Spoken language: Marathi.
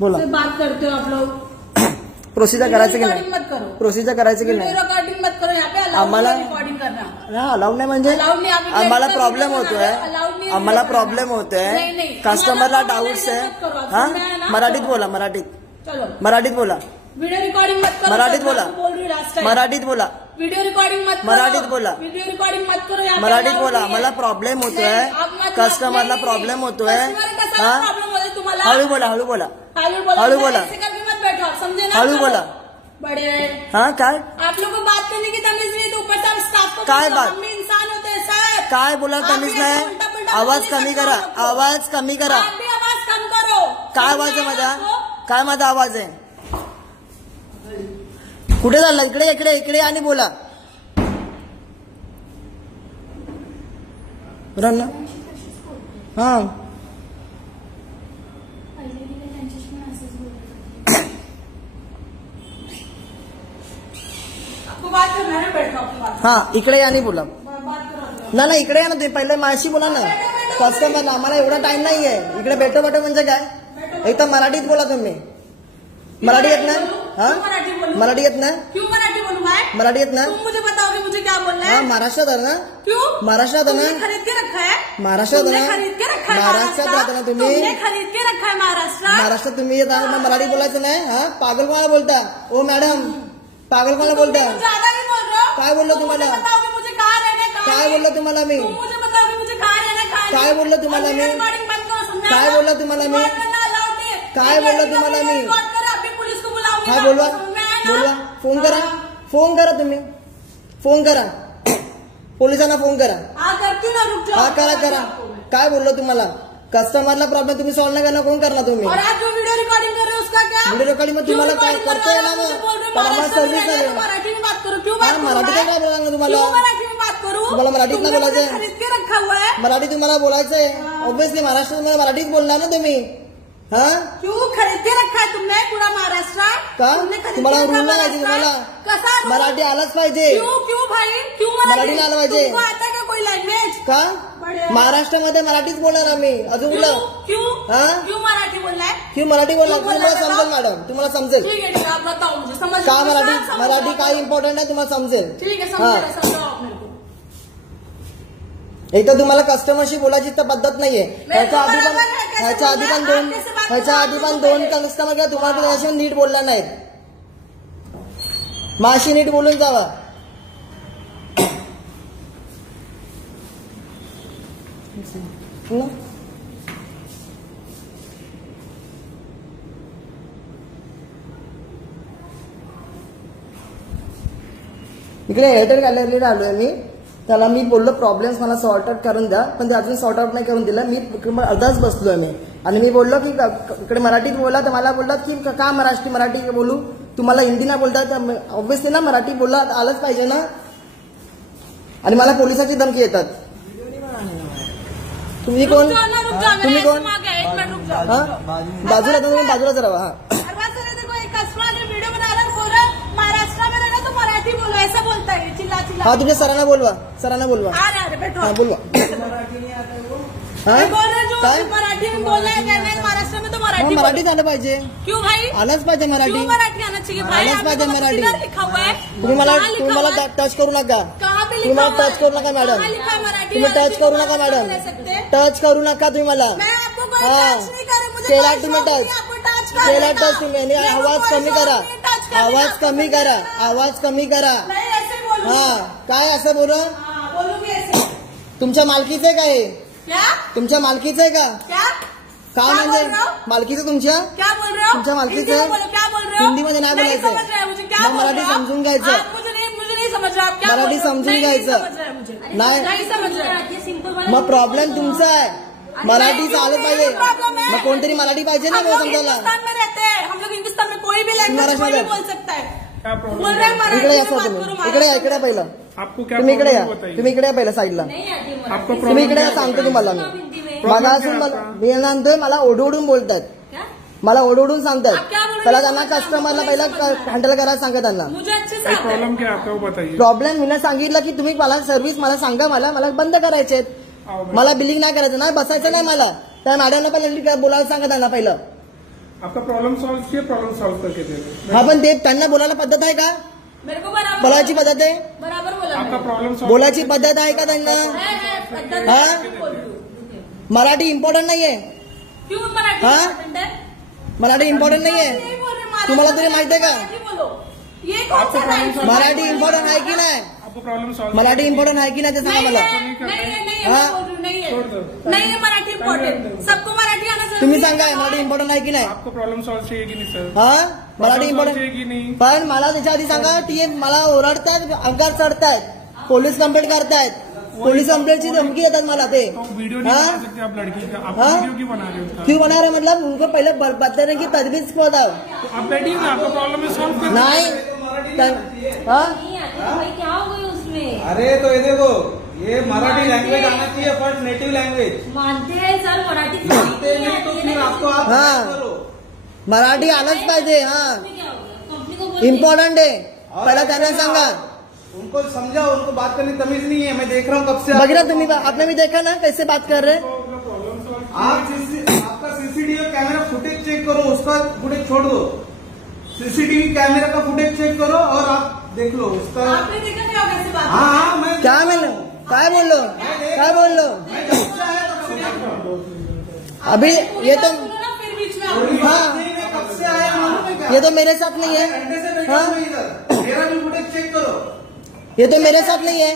बोला बात करते हो आप लोग। प्रोसीजर करायचं की नाही? मत करो, प्रोसीजर करायचं की नाही? रिकॉर्डिंग मत करो, यहाँ पे आम्हाला रिकॉर्डिंग करना अलाउड नाही म्हणजे आम्हाला प्रॉब्लेम होतोय, आम्हाला प्रॉब्लेम होतोय, कस्टमरला डाऊट्स आहे। हा मराठीत बोला, मराठीत बोला, वीडियो रिकॉर्डिंग मत करो, मराठीत बोला, मराठीत बोला, वीडियो रिकॉर्डिंग मत करो, मराठीत बोला, वीडियो रिकॉर्डिंग मत करो, मराठीत बोला। आम्हाला प्रॉब्लेम होतोय, कस्टमरला प्रॉब्लेम होतोय। हा हळू बोला, हळू बोला, हळू बोला, समझे ना, हळू बोला। बड़े हाँ काय आप लोगों को बात करने की तमीज नहीं, तो ऊपर से स्टाफ को काय बात? हम भी इंसान होते हैं सर। काय बोला तमीज नाही? आवाज कमी करा, आवाज कमी करा। आप भी आवाज कम करो। काय आवाज आहे माझा? काय माझा आवाज आहे? कुठे चालला? इकडे इकडे इकडे आणि बोला ना। हा हा इकडे या आणि बोला ना, इकडे या ना तुम्ही, पहिले माझी बोला ना कस्टमरला। आम्हाला एवढा टाइम नाहीये इकडे भेटो भेटो म्हणजे काय? एक तर मराठीत बोला तुम्ही। मराठी येत ना? हाँ मराठी येत ना? क्यों मराठी बोलूं मैं? मराठी येत ना? तुम मुझे बताओगे मुझे क्या बोलना है? हाँ महाराष्ट्रात आहे ना? क्यों? महाराष्ट्रात आहे ना? खरीद के रखा है? महाराष्ट्रात आहे ना? खरीद के रखा है? महाराष्ट्रात राहता ना तुम्ही? तुमने खरीद के रखा है महाराष्ट्र? महाराष्ट्रात तुम्ही येता मग मराठी बोलायचं नाही? हा पागल कोणाला बोलता? ओ मॅडम पागल कोणाला बोलता? ज्यादा नहीं बोल रहे हो? काय बोललो तुम्हाला? बताओगे मुझे कहाँ रहना है? काय बोललो तुम्हाला मी? मुझे बताओगे मुझे कहाँ रहना है? काय बोललो तुम्हाला मी? काय बोललो तुम्हाला मी? काय बोललो तुम्हाला मी? हा बोलवा, बोलवा, फोन करा, फोन करा तुम्ही, फोन करा, पोलिसांना फोन करा। हा करा करा। काय बोललो तुम्हाला? कस्टमरला प्रॉब्लेम तुम्ही सॉल्व नाही करणार, कोण करणार तुम्ही? और आप जो वीडियो रिकॉर्डिंग कर रहे हो उसका क्या? वीडियो रिकॉर्डिंग में तुम्हाला काय करता येणार ना? पण आम्हाला सर्व्हिस नाही देणार। मराठी में बात करो, क्यों हा बात करो? मराठी काय बोलणार तुम्हाला? मराठी में बात करूं? तुम्हाला मराठीत नाही बोलायचंय? खरीद के रखा हुआ है? मराठी तुम्हाला बोलायचंय ऑब्विसली, महाराष्ट्रात मराठीत बोलणार ना तुम्ही। हाँ क्यों खरीद के रखा है तुमने पूरा महाराष्ट्र? का तुम्हाला रूल नाही पाहिजे? तुम्हाला मराठी आलाच पाहिजे। क्यों भाई, क्यों मराठी आलं पाहिजे? तुमको आता क्या कोई लैंग्वेज? का महाराष्ट्रामध्ये मराठीच बोलणार आम्ही अजून कुठलं? क्यों मराठी बोलना है? क्यों मराठी बोलणार? तुम्हाला समजेल मॅडम, तुम्हाला समजेल ठीक है, आप बताओ मुझे समझ का मराठी काय इम्पॉर्टंट आहे तुम्हाला समजेल। ठीक है, समझाओ आप मेरे को। एक तर तुम्हाला कस्टमरशी बोलायची तर पद्धत नाहीये। ह्याच्या आधी पण दोन कस्टमर काय तुम्हाला त्याच्याशी नीट बोलला नाहीत, माशी नीट बोलून जावा। इकडे एअरटेल गॅलरीला आलोय मी, त्याला मी बोललो प्रॉब्लेम्स मला सॉर्ट आउट करून द्या, पण ते अजून सॉर्ट आउट नाही करून दिलं। मी अर्धाच बसलोय मी आणि मी बोललो की इकडे मराठीत बोला, तर मला बोलतात की का मराठी बोलू, तुम्हाला हिंदी ना बोलतात, ऑब्व्हियसली ना मराठी बोलला आलंच पाहिजे ना। आणि मला पोलिसाची धमकी येतात। तुम्ही कोण? तुम्ही कोण? हा बाजूला तुम्ही बाजूला जरा। हा ऐसा बोलता है चिल्ला चिल्ला। हाँ तुझे सरांना बोलवा, सरांना बोलवा। हाँ बोलवा। मराठी में बोलना है महाराष्ट्र में, तो मराठी मराठीत आलं पाहिजे। क्यों भाई? आलंच पाहिजे मराठी, मराठी आना चाहिए भाई, आलंच पाहिजे मराठी। लिखा हुआ है, तुम्ही मला टच करू नका, तुम्ही मला टच करू नका मॅडम, तुम्ही टच करू नका मॅडम, टच करू नका तुम्ही मला। हाँ केला तुम्ही टच तुम्ही, आवाज कमी करा, आवाज कमी करा, आवाज कमी करा। हाँ काय असं बोल? तुमच्या मालकीचं आहे काय? तुमच्या मालकीचं आहे का? काय म्हणजे मालकीचं तुमच्या? तुमच्या मालकीचं? हिंदीमध्ये नाही बोलायचं, मराठी समजून घ्यायचं, मराठी समजून घ्यायचं नाही। मग प्रॉब्लेम तुमचा आहे, मराठी चालत पाहिजे, मग कोणतरी मराठी पाहिजे ना समजायला। हम लोग हिंदुस्तान में कोई भी लैंग्वेज कोई भी बोल सकता है। इकडे या तुम्ही, इकडे या, इकडे पहिलं तुम्ही इकडे या, तुम्ही इकडे या पहिलं साईडला, तुम्ही इकडे या, सांगतो तुम्हाला मी। मला असून मी नंतर मला ओढवडून बोलतात, मला ओढवडून सांगतात, पहिला त्यांना कस्टमरला पहिला हँडल करायला सांगा त्यांना। प्रॉब्लेम क्या आपका वो बताइए। प्रॉब्लेम मी सांगितलं की तुम्ही मला सर्व्हिस मला सांगा, मला बंद करायचे, मला बिलिंग नाही करायचं, नाही बसायचं नाही मला, त्या मॅडमला पण बोलायला सांगा त्यांना पहिलं। आपका प्रॉब्लम सॉल्व किया, प्रॉब्लम सॉल्व करके दे रहे हैं। हा पण ते त्यांना बोलायला पद्धत आहे का? मेरे को बराबर बोलायची पद्धत आहे? बराबर बोला आपका मैंने। प्रॉब्लम सॉल्व बोलायची पद्धत आहे का त्यांना? है, पद्धत हाँ? है, बोल रही हूँ। मराठी इम्पॉर्टंट नाहीये? क्यों मराठी हाँ? important है? मराठी इम्पॉर्टंट नाहीये? नहीं बोल रहे, महाराष्ट्र तुम्हाला तरी माहिती आहे का? मराठी बोलो। ये कौन आपको सा प्रॉब्लम right है? मराठी इम्पॉर्टंट आहे की नाही? आपको प्रॉब्लम सॉल्व मराठी इम्पॉर्टंट आहे की नाही ते सांगा नहीं मला. है, नहीं है, नहीं है, हाँ? मैं बोल रही हूँ, नहीं छोड़ है। दो। नहीं है मराठी इम्पोर्टेंट, सबको मराठी आना जरूरी तुम्ही है। सांगा मराठी इम्पॉर्टंट आहे की नाही? आपको प्रॉब्लम सॉल्व चाहिए कि नहीं सर? हा मराठी प्रॉब्लम सॉल्व इम्पॉर्टंट चाहिए कि नहीं? पण मला त्याच्या आधी सांगा ती मला ओरडतायत, अंगार चढतायत, पोलीस कंप्लेंट करतायत, पोलीस कंप्लेंटची धमकी देतात मला ते. तो वीडियो नहीं हाँ? बना सकते आप लड़की का, आप हाँ? वीडियो क्यों बना रहे हो उसका? क्यों बना रहे मतलब उनको पहले बताने की तजवीज बताओ. तो आप बैठिए ना, आपका प्रॉब्लम है सॉल्व कर नाही हाँ? नहीं आती तो भाई क्या हो गई उसमें? अरे तो ये देखो, ये मराठी लैंग्वेज आना चाहिए, फर्स्ट नेटिव लैंग्वेज. मानते हैं सर मराठी मानते नहीं तो फिर आपको आप हाँ. करो. मराठी आलंच पाहिजे. हा कंपनी को बोल इम्पॉर्टंट आहे. पहिला त्यांना सांगा. उनको समझाओ, उनको बात करने की तमीज नहीं है. मैं देख रहा हूँ कब से. बघितला तुम्ही आपने भी देखा ना कैसे बात कर रहे. आपका सीसीटीवी कैमरा फुटेज चेक करो, उसका फुटेज छोड़ दो. सीसीटीवी कैमरा का फुटेज चेक करो और आप देख लो उसका. आपने देखा क्या कैसे बात हाँ हाँ मैं क्या मैंने काय बोललो काय बोललो अभी ये तो सुनो ना फिर बीच में आओ। हाँ मैं कब से आया मालूम है क्या? ये तो मेरे साथ नहीं है. घंटे से बैठा हाँ? हूँ इधर. मेरा भी फुटेज चेक करो. ये तो मेरे साथ नहीं है.